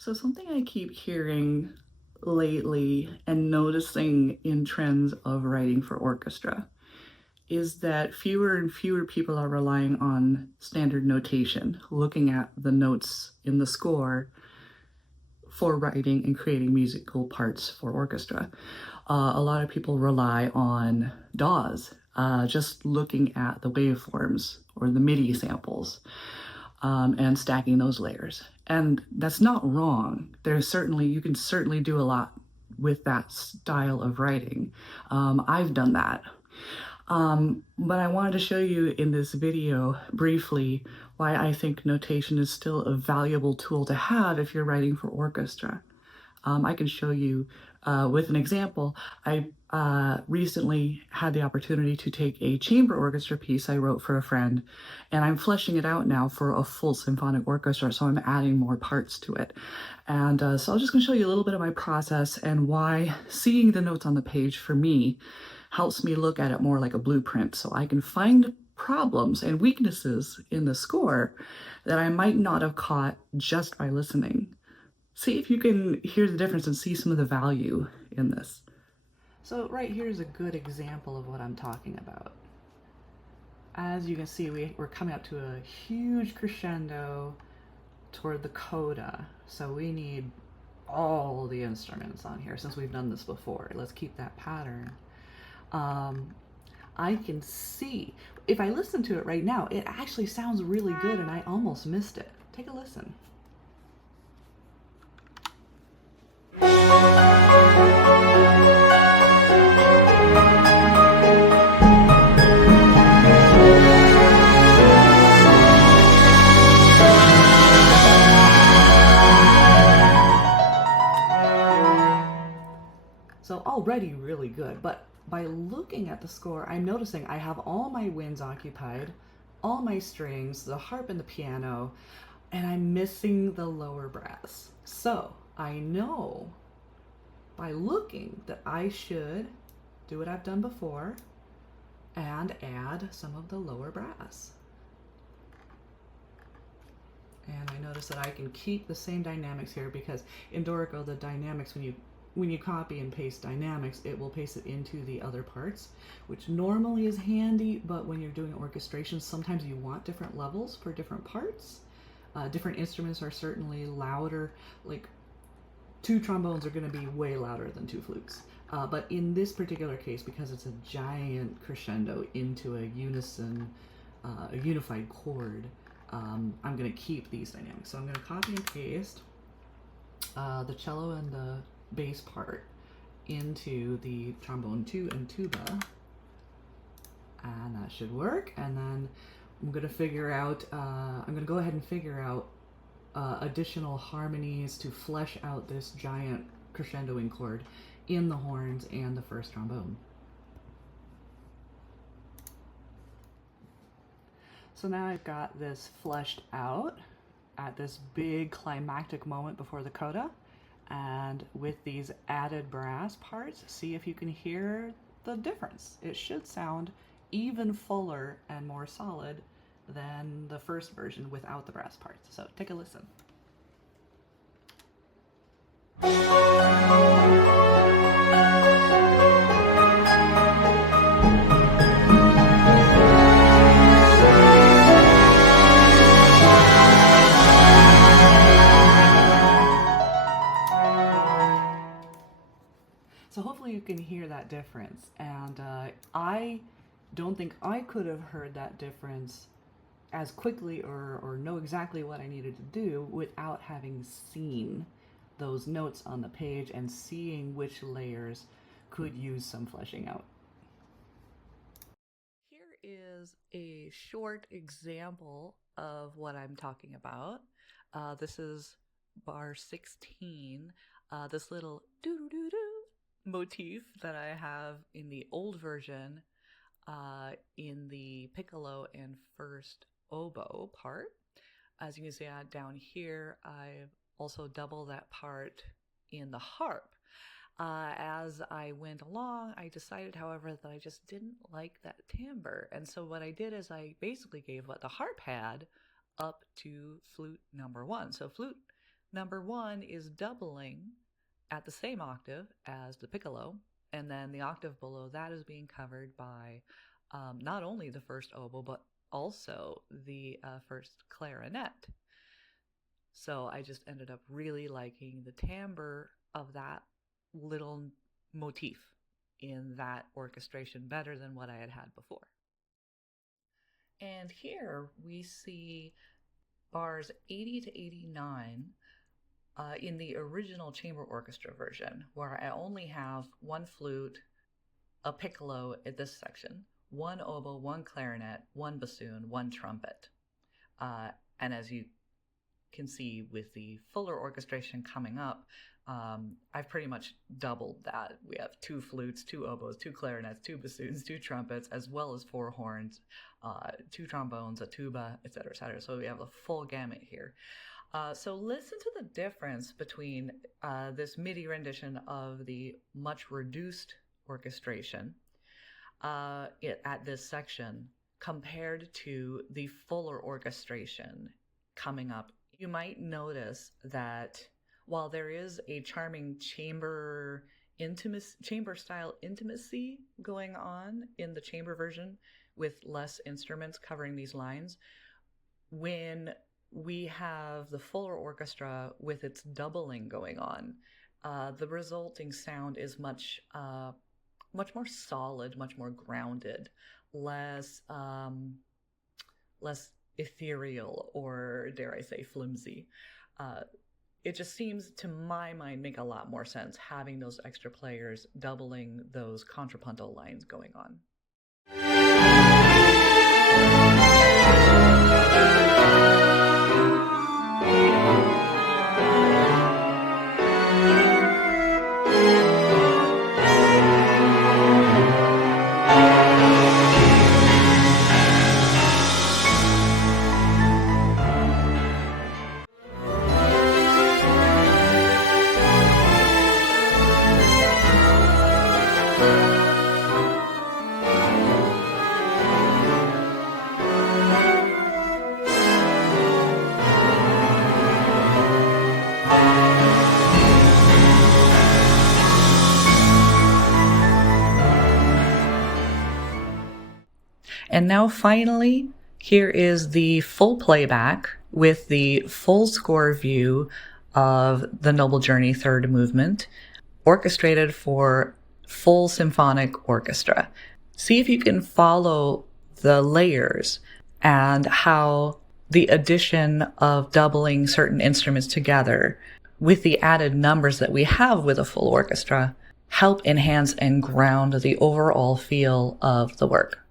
So something I keep hearing lately and noticing in trends of writing for orchestra is that fewer and fewer people are relying on standard notation, looking at the notes in the score for writing and creating musical parts for orchestra. A lot of people rely on DAWs, just looking at the waveforms or the MIDI samples, and stacking those layers. And that's not wrong. You can certainly do a lot with that style of writing. I've done that. But I wanted to show you in this video briefly why I think notation is still a valuable tool to have if you're writing for orchestra. I can show you with an example. I recently had the opportunity to take a chamber orchestra piece I wrote for a friend, and I'm fleshing it out now for a full symphonic orchestra, so I'm adding more parts to it. And so I'm just going to show you a little bit of my process and why seeing the notes on the page for me helps me look at it more like a blueprint, so I can find problems and weaknesses in the score that I might not have caught just by listening. See if you can hear the difference and see some of the value in this. So right here is a good example of what I'm talking about. As you can see, we're coming up to a huge crescendo toward the coda. So we need all the instruments on here since we've done this before. Let's keep that pattern. I can see, if I listen to it right now, it actually sounds really good and I almost missed it. Take a listen. So already really good, but by looking at the score, I'm noticing I have all my winds occupied, all my strings, the harp and the piano, and I'm missing the lower brass. So I know by looking that I should do what I've done before and add some of the lower brass. And I notice that I can keep the same dynamics here because in Dorico, the dynamics, when you copy and paste dynamics, it will paste it into the other parts, which normally is handy, but when you're doing orchestration, sometimes you want different levels for different parts. Different instruments are certainly louder, like 2 trombones are going to be way louder than 2 flutes. But in this particular case, because it's a giant crescendo into a unified chord, I'm going to keep these dynamics. So I'm going to copy and paste the cello and the bass part into the trombone 2 and tuba, and that should work. And then I'm going to figure out, I'm going to go ahead and figure out additional harmonies to flesh out this giant crescendoing chord in the horns and the first trombone. So now I've got this fleshed out at this big climactic moment before the coda, and with these added brass parts, see if you can hear the difference. It should sound even fuller and more solid than the first version without the brass parts. So take a listen. So hopefully you can hear that difference, and I don't think I could have heard that difference as quickly or know exactly what I needed to do without having seen those notes on the page and seeing which layers could use some fleshing out. Here is a short example of what I'm talking about. This is bar 16, this little doo-doo-doo-doo motif that I have in the old version in the piccolo and first oboe part. As you can see down here, I've also doubled that part in the harp. As I went along, I decided, however, that I just didn't like that timbre. And so what I did is I basically gave what the harp had up to flute number 1. So flute Number 1 is doubling at the same octave as the piccolo, and then the octave below that is being covered by not only the first oboe, but also the first clarinet. So I just ended up really liking the timbre of that little motif in that orchestration better than what I had had before. And here we see bars 80 to 89 in the original chamber orchestra version, where I only have one flute, a piccolo at this section, one oboe, one clarinet, one bassoon, one trumpet. And as you can see with the fuller orchestration coming up, I've pretty much doubled that. We have 2 flutes, 2 oboes, 2 clarinets, 2 bassoons, 2 trumpets, as well as 4 horns, 2 trombones, a tuba, etc., etc. So we have a full gamut here. So listen to the difference between this MIDI rendition of the much reduced orchestration at this section compared to the fuller orchestration coming up. You might notice that while there is a charming chamber style intimacy going on in the chamber version with less instruments covering these lines, when we have the fuller orchestra with its doubling going on, the resulting sound is much more solid, much more grounded, less ethereal, or dare I say flimsy. It just seems, to my mind, make a lot more sense having those extra players doubling those contrapuntal lines going on. And now finally, here is the full playback with the full score view of the Noble Journey Third Movement, orchestrated for full symphonic orchestra. See if you can follow the layers and how the addition of doubling certain instruments together with the added numbers that we have with a full orchestra help enhance and ground the overall feel of the work.